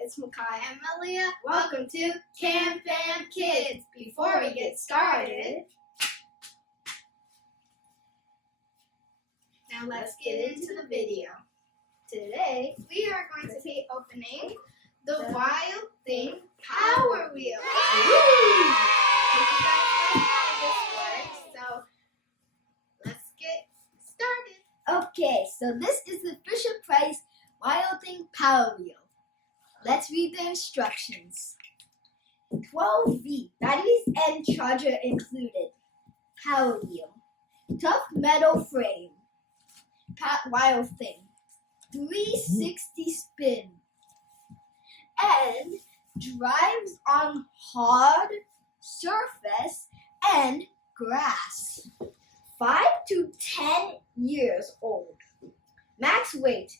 it's Makai and Maliah. Welcome to CamFamKIDS. Before we get started, Now let's get into the video. Today We are going to be opening the The Wild Thing Power Wheel. Woo! If you guys know how this works, so let's get started. Okay, so this is the FisherPrice Wild Thing Power Wheel. Let's read the instructions. 12V, batteries and charger included. Power wheel. Tough metal frame. Wild Thing. 360 spin. And drives on hard surface and grass. 5 to 10 years old. Max weight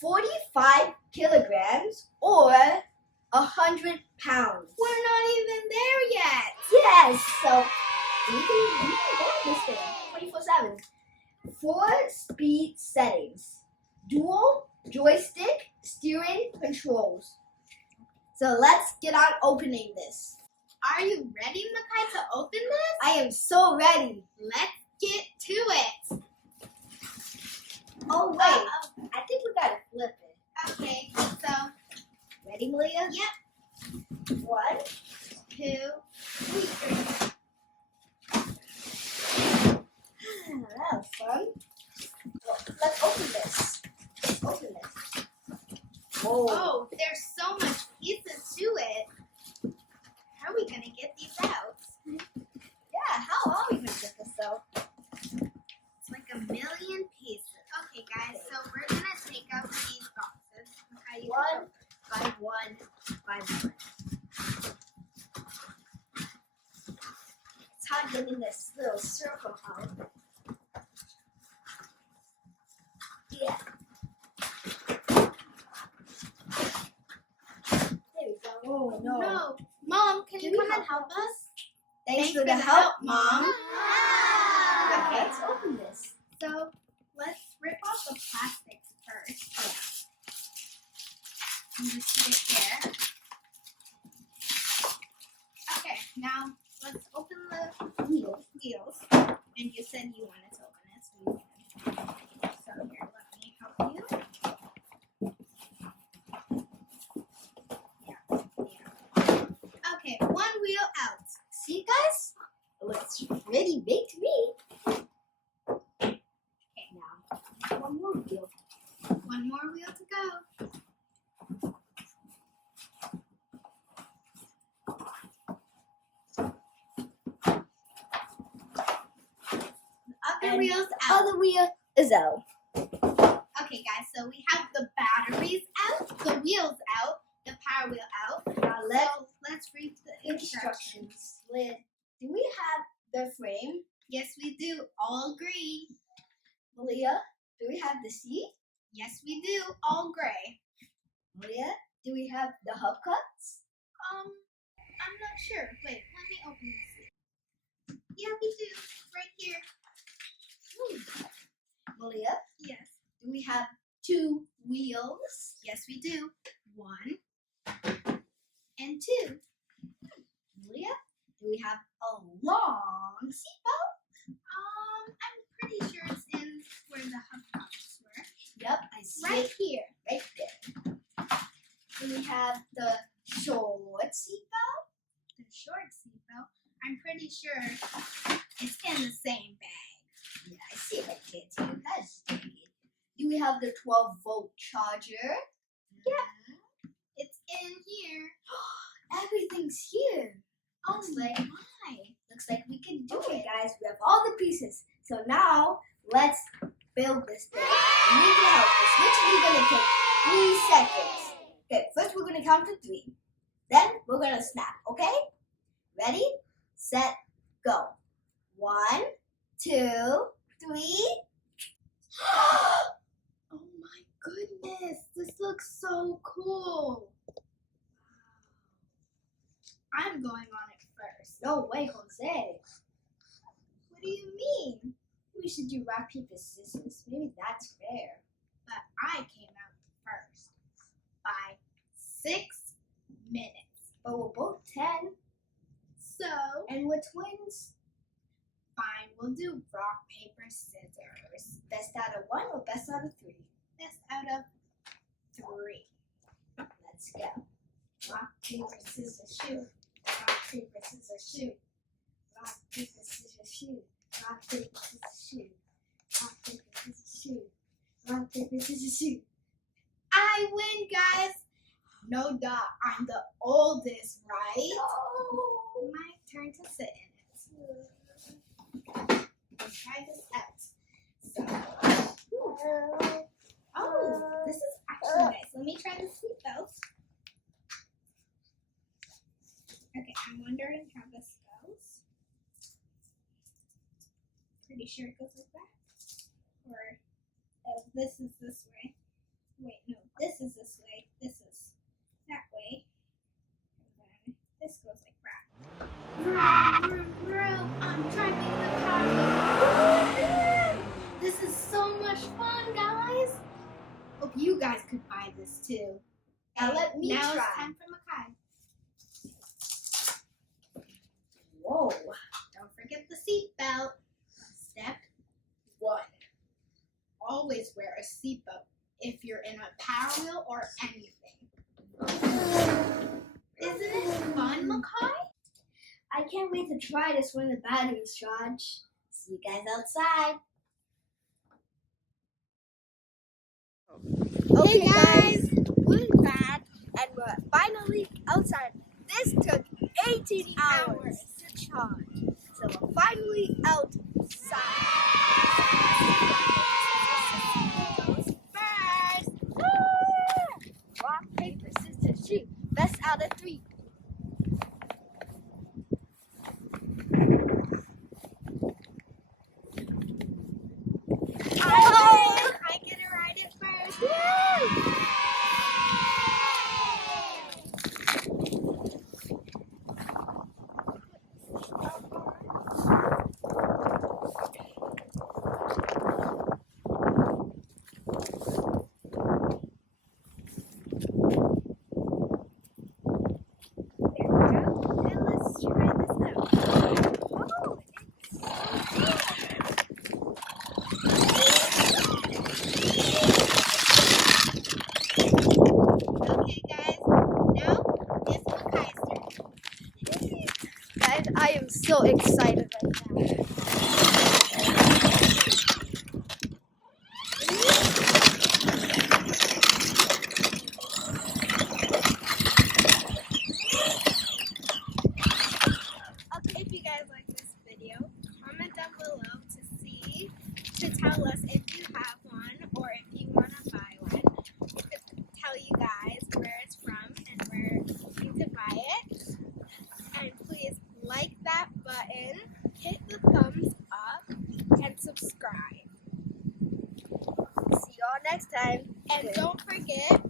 45 kilograms or 100 pounds. We're not even there yet. Yes, so we can go on this thing 24/7. 4 speed settings. Dual joystick steering controls. So let's get on opening this. Are you ready, Makai, to open this? I am so ready. Let's get to it. Oh wait, I think we gotta flip it. Okay, so Ready, Malia? yep, 1, 2, 3. that was fun. Well, let's open this. Let's open this. Whoa. Oh, there's so much pieces to it. How are we gonna get these out? Yeah, how are we gonna get this out? It's like a million pieces. Okay, guys, so we're gonna take out these boxes. How you 1 by 1 by 1. It's hard getting this little circle out. Yeah. There we go. Oh no. No, Mom, can Can you you come and help us? Thanks for the help, Mom. Ah. Okay, let's open this. So let's rip off the plastic first. And just put it there. Okay, now let's open the wheels. And you said you wanted to open it, so you can. So here, let me help you. Yeah. Okay, one wheel out. See, guys? It looks pretty big to me. Okay, Now, one more wheel. one more wheel to go. The other And wheel's out. Other wheel is out. Okay, guys, so we have the batteries out, the wheels out, the power wheel out. Now Let's read the instructions. instructions. Lid. Do we have the frame? Yes, we do. All green. Malia, do we have the seat? Yes, we do. All gray. Malia, do we have the hubcaps? I'm not sure. Wait, let me open this. Yeah, we do. Right here. Malia, Yes. do we have 2 wheels? Yes, we do. 1 and 2. Malia, do we have a long seatbelt? I'm pretty sure it's in where the hubcaps were. Yep, I see Right it here. right there. Do we have the short seatbelt? The short seatbelt. I'm pretty sure it's in the same bag. Yeah, I see it right there too. That's good. Do we have the 12-volt charger? Yeah. It's in here. Everything's here. Oh Looks like my. Looks like we can do it, guys. We have all the pieces. So now let's build this thing. We need your help. It's literally gonna take 3 seconds. Okay, first we're gonna count to 3. Then we're gonna snap. Okay? Ready, set, go. 1, 2, 3. Oh my goodness. This looks so cool. I'm going on it first. No way, Jose. What do you mean? We should do rock, paper, scissors. Maybe that's fair. But I came out first by 6 and which wins? Fine, we'll do rock, paper, scissors. Best out of 1 or best out of 3? Best out of 3. Let's go. Rock, paper, scissors, shoot. Rock, paper, scissors, shoot. Rock, paper, scissors, shoot. Rock, paper, scissors, shoot. Rock, paper, scissors, shoot. Rock, paper, scissors, shoot. I win, guys. No duh, I'm the oldest, right? No. My turn to sit in it. Let's try this out. So, oh, this is actually nice. Let me try the seatbelt. Okay, I'm wondering how this goes. Pretty sure it goes like that. Or this is this way. Wait, no, this is this way. This is that way. And then this goes like that. Vroom, vroom, vroom. I'm driving the car. This is so much fun, guys. Hope you guys could buy this too. Now let me now try. it's time for Makai. Whoa. Don't forget the seatbelt. Step 1. Always wear a seatbelt if you're in a power wheel or anything. Isn't it fun, Makai? I can't wait to try this when the battery's charged. See you guys outside. Okay, guys, we're back and we're finally outside. This took 18 hours to charge. So we're finally outside. First, rock, paper, scissors, shoot. Best out of 3. I get to ride it first. Guys, I am so excited right now. Okay, if you guys like this video, comment down below to tell us if you have one or if you want to buy one. We could tell you guys where it's from and where you could buy it. And please like that button, hit the thumbs up, and subscribe. See y'all next time. And don't forget